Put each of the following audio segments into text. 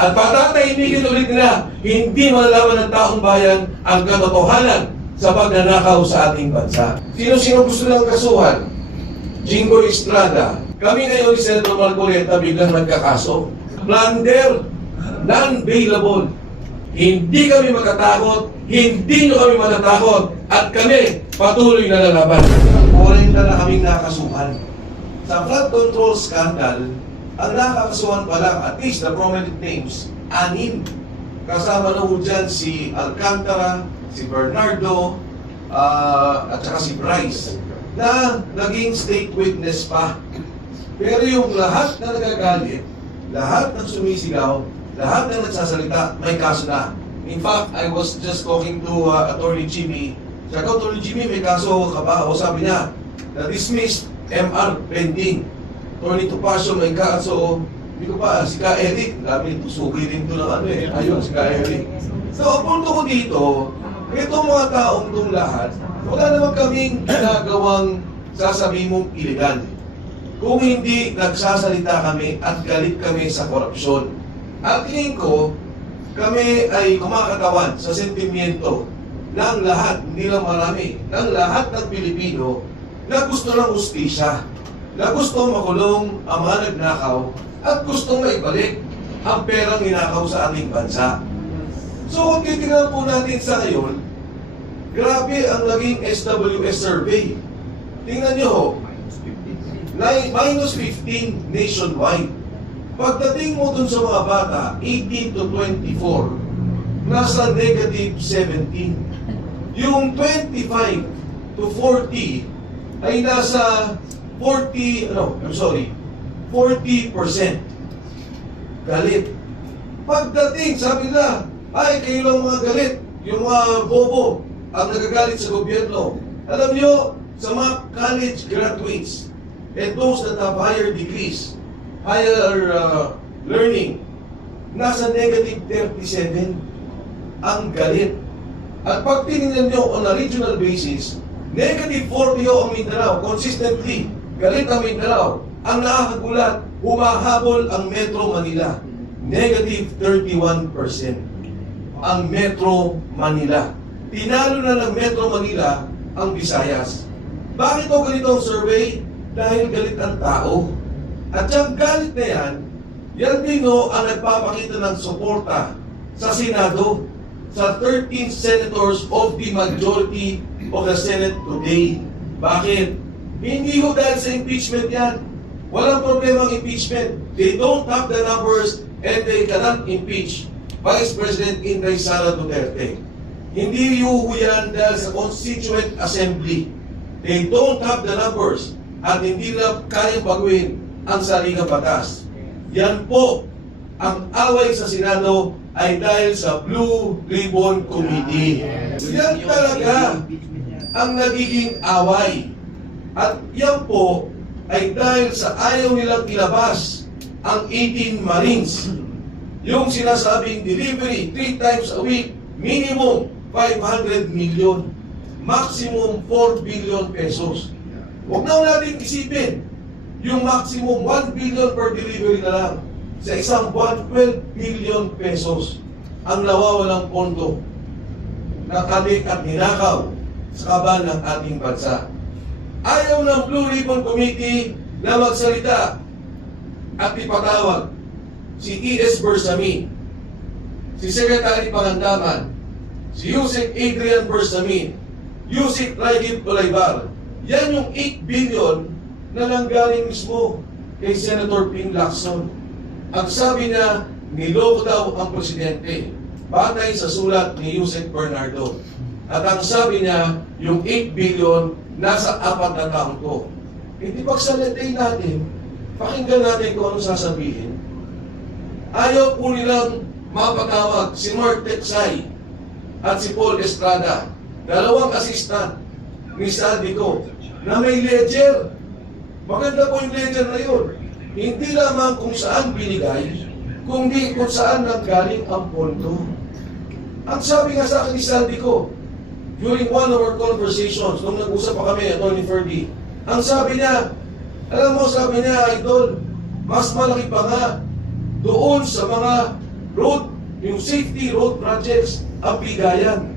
At patatahimikin ulit nila, hindi malalaman ng taong bayan ang katotohanan sa pagnanakaw sa ating bansa. Sino-sino gusto lang kasuhan? Jingo Estrada. Kami ngayon ni Senator Marcoleta biglang nagkakaso. Plunder, non-bailable. Hindi kami makatakot, hindi nyo kami matatakot, at kami patuloy na lalaban. 40 na kaming nakasuhan. Sa flood control scandal, ang nakakasuhan pa lang, at least the prominent names, 6. Kasama na po dyan si Alcantara, si Bernardo, at saka si Bryce, na naging state witness pa. Pero yung lahat na nagagalit, lahat ng sumisigaw, lahat ng nagsasalita, may kaso na. In fact, I was just talking to Attorney Jimmy. Sabi ko, Attorney Jimmy, may kaso ka ba? O sabi niya, na-dismissed, MR pending. Attorney Topacio, may kaso. Hindi ko pa, si Ka Eric, dami, suki rin ito ng ano eh. Ayun, si Ka Eric. So, ang punto ko dito, itong mga taong itong lahat, wala naman kaming ginagawang sasabihin mong illegal. Kung hindi nagsasalita kami at galit kami sa korupsyon. At tingin ko, kami ay kumakatawan sa sentimiento ng lahat, hindi lang marami, ng lahat ng Pilipino na gusto ng hustisya, na gusto makulong ang mga nagnakaw at gusto maibalik ang perang ninakaw sa ating bansa. So kung titignan po natin sa ngayon, grabe ang naging SWS survey. Tingnan nyo ho, minus 15 nationwide. Pagdating mo dun sa mga bata, 18 to 24, nasa negative 17. Yung 25 to 40 ay nasa 40%. Galit. Pagdating, sabi nila, ay kayo lang mga galit, yung mga bobo ang nagagalit sa gobyerno. Alam nyo, sa mga college graduates and those that have higher degrees, higher learning, nasa negative 37 ang galit. At pag tinignan nyo on a regional basis, negative 40 ang Mindanao, consistently, galit ang Mindanao. Ang nakakagulat, humahabol ang Metro Manila, negative 31% ang Metro Manila. Tinalo na ng Metro Manila ang Visayas. Bakit o ganito ang survey? Dahil galit ang tao. At yung galit na yan din ang nagpapakita ng suporta sa Senado, sa 13 senators of the majority of the Senate today. Bakit? Hindi ho dahil sa impeachment yan. Walang problema ang impeachment. They don't have the numbers and they cannot impeach Vice President Inday Sara Duterte. Hindi ho yan dahil sa Constituent Assembly. They don't have the numbers at hindi na kayang baguhin ang saligang batas. Yan po, ang away sa Senado ay dahil sa Blue Ribbon Committee. Yan talaga ang nagiging away. At yan po ay dahil sa ayaw nilang ilabas ang 18 Marines. Yung sinasabing delivery 3 times a week, minimum 500 million, maximum 4 billion pesos. Huwag na natin isipin, yung maximum 1 billion per delivery na lang. Sa isang buwan, 12 billion pesos ang nawawalang pondo na kalik at ninakaw sa kaban ng ating bansa. Ayaw ng Blue Ribbon Committee na magsalita at ipatawag si E.S. Bersamin, si Secretary Pangandaman, si Yusek Adrian Bersamin, Yusek Raigib Olaybar. Yan yung 8 billion na nanggaling mismo kay Senator Ping Lacson. Ang sabi niya, niloko daw ang presidente, batay sa sulat ni Yusek Bernardo. At ang sabi niya, yung 8 billion nasa 4 na taon ko. Hindi pagsalitain natin, pakinggan natin kung anong sasabihin. Ayaw po nilang mapatawag si Mark Tetsay at si Paul Estrada, dalawang assistant ni Saldico, na may ledger. Maganda po yung ledger na yun. Hindi lamang kung saan binigay, kundi kung saan nanggaling ang pondo. Ang sabi nga sa akin ni Saldico, during one of our conversations, nung nag-usap pa kami, Atty. Ferdy, ang sabi niya, alam mo, sabi niya, Idol, mas malaki pa nga doon sa mga road, yung safety road projects, ang bigayan.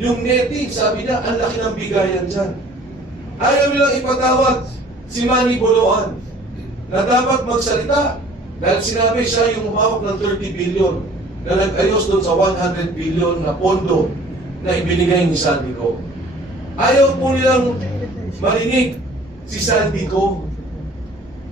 Yung netting, sabi niya, ang laki ng bigayan dyan. Ayaw nilang ipatawag si Manny Boloan na dapat magsalita dahil sinabi siya yung humawak ng 30 billion na nag-ayos doon sa 100 billion na pondo na ibinigay ni Saldico. Ayaw po nilang marinig si Saldico.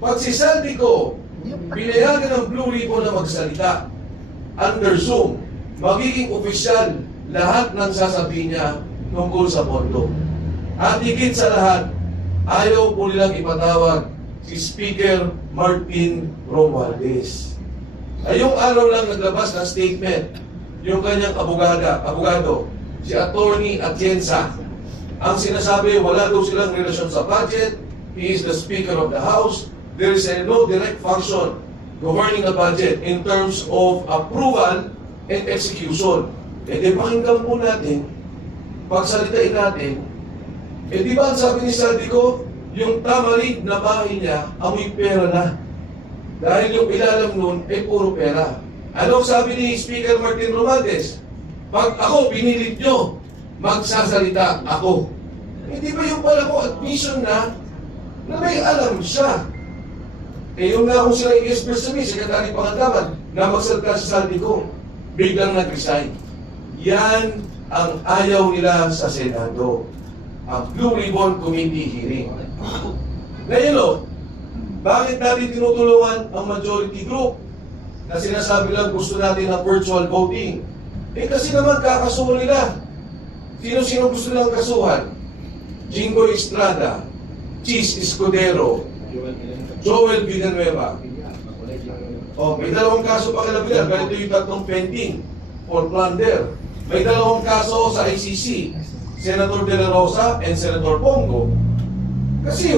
Pag si Saldico pinayagan ng Blue Ribbon na magsalita under Zoom, magiging opisyal lahat ng sasabihin niya tungkol sa pondo. At higit sa lahat, ayaw po nilang ipatawag si Speaker Martin Romualdez. Ngayong araw lang naglabas ng statement yung kanyang abogado, si Attorney Atienza. Ang sinasabi, wala daw silang relasyon sa budget, he is the Speaker of the House, there is no direct function governing the budget in terms of approval and execution. E di pakinggan po natin, pagsalitain natin, eh di ba ang sabi ni Saldico, yung tamarin na bahay niya, amoy pera na. Dahil yung ilalam nun ay puro pera. Ano sabi ni Speaker Martin Romualdez? Pag ako pinilit nyo, magsasalita ako. Hindi ba yung pala ko admission na may alam siya? Eh yung nga kung sila i-express sa Secretary Pangandaman, na magsalita si Saldico, biglang nag-resign. Yan ang ayaw nila sa Senado. Ang Blue Ribbon Committee hearing. Ngayon o, bakit natin tinutulungan ang majority group na sinasabi lang gusto natin ng virtual voting? Eh kasi naman kakasuhan nila. Sino-sino gusto nilang kasuhan? Jingo Estrada, Cheese Escudero, Joel Villanueva. Oh, may dalawang kaso pa kila Villar, ganito yung tatlong pending for plunder. May dalawang kaso sa ICC, Senator De La Rosa and Senator Bongo. Kasi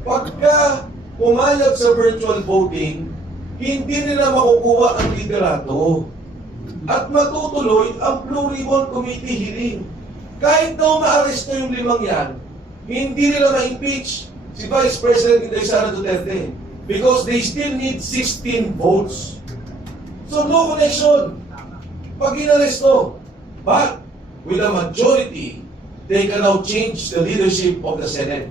pagka pumayag sa virtual voting, hindi nila makukuha ang liderato at matutuloy ang Blue Ribbon Committee hearing. Kahit daw ma-aresto yung limang yan, hindi nila ma-impeach si Vice President Inday Sara Duterte because they still need 16 votes. So no connection pag inaresto. But with a majority, they can now change the leadership of the Senate.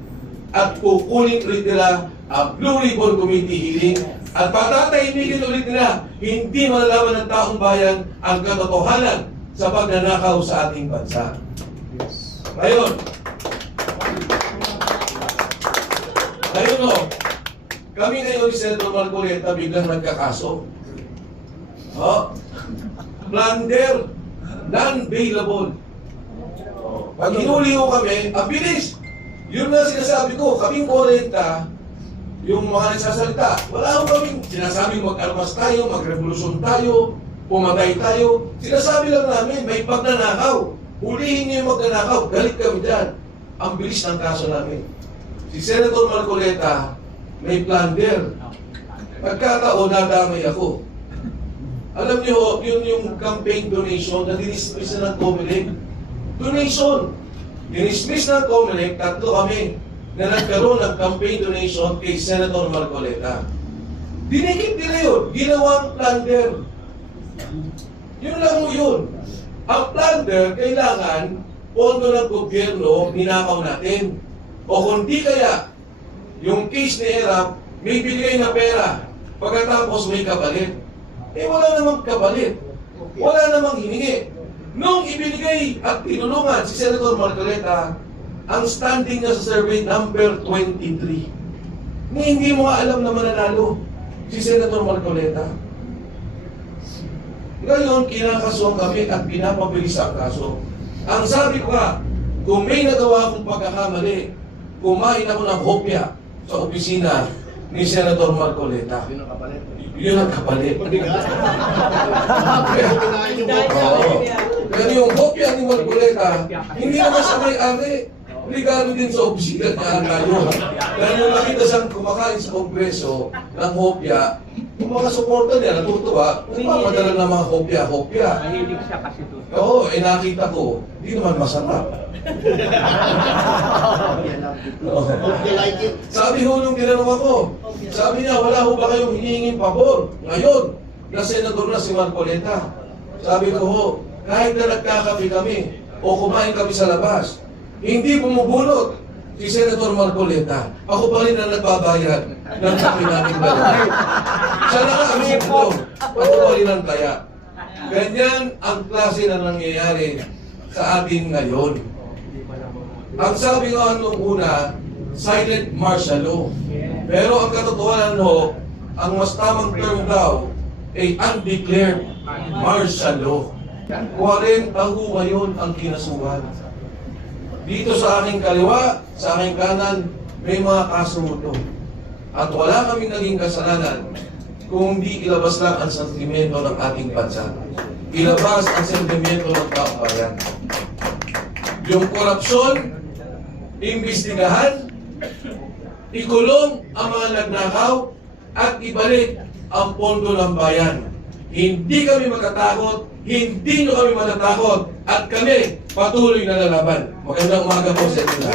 At kukunin ulit nila ang Blue Ribbon Committee hearing at patatahimikin ulit nila, hindi malalaman ng taong bayan ang katotohanan sa pagnanakaw sa ating bansa. Ngayon, kami ngayon ni Senator Marcoleta biglang nagkakaso. Plunder, non-bailable. Pag hinuli ko kami, ang bilis. Yun na sinasabi ko, kaming 40, yung mga nagsasalita, wala akong kaming sinasabing mag-armas tayo, magrevolusyon tayo, pumatay tayo. Sinasabi lang namin, may pagnanakaw. Hulihin niyo yung magnanakaw, galit kami dyan. Ang bilis ng kaso namin. Si Senator Marcoleta, may plunder. Pagkataon, nadamay ako. Alam niyo, yun yung campaign donation na dinismiss na ng COMELEC. Donation. Dinismiss ng COMELEC, tatlo kami na nagkaroon ng campaign donation kay Senator Marcoleta. Dinikit nila yun. Ginawang plunder. Yun lang mo yun. Ang plunder, kailangan pondo ng gobyerno, ninakaw natin. O kung di kaya, yung case ni ERAP, may binigay na pera, pagkatapos may kapalit. Eh wala namang kapalit. Wala namang hiningi. Nung ibinigay at tinulungan si Senator Marcoleta, ang standing niya sa survey number 23. Hindi mo nga alam na mananalo si Senator Marcoleta. Ngayon, kinakasuhan kami at pinapabilis ang kaso. Ang sabi ko nga, kung may nagawa akong pagkakamali, kumain ako ng hopya sa opisina ni Senator Marcoleta. Yun ang kapalit. Pero yung hopya ni Marcoleta, hindi naman sa may-ari. Regalo din sa opisina niya tayo. Dahil nung nakita siyang kumakain sa kongreso ng hopya, yung mga suporta niya, natutuwa, nagpapadala ng mga hopya-hopya. Mahilig siya kasi doon. Oo, nakita ko, hindi naman masarap. Sabi ho nung tinanong ako, sabi niya, wala ho ba kayong hinihinging pabor? Ngayon, na senador na si Marcoleta. Sabi ko ho, kahit na nagkakape kami o kumain kami sa labas, hindi bumubulot si Senator Marcoleta. Ako pa rin na nagbabayad ng kape namin dalawa. Siya na kami ito. Ako pa rin ang taya. Ganyan ang klase na nangyayari sa atin ngayon. Ang sabi nga nung una, silent martial law. Pero ang katotohanan ho, ang mas tamang term daw ay undeclared martial law. 40 ho ngayon ang kinasuhan. Dito sa aking kaliwa, sa aking kanan, may mga kaso ito. At wala kaming naging kasalanan kung hindi ilabas lang ang sentimento ng ating bansa. Ilabas ang sentimento ng taong bayan. Yung korupsyon, imbestigahan, ikulong ang mga nagnakaw, at ibalik ang pondo ng bayan. Hindi kami matatakot, hindi nyo kami matatakot, at kami patuloy na lalaban. Magandang umaga po sa inyo.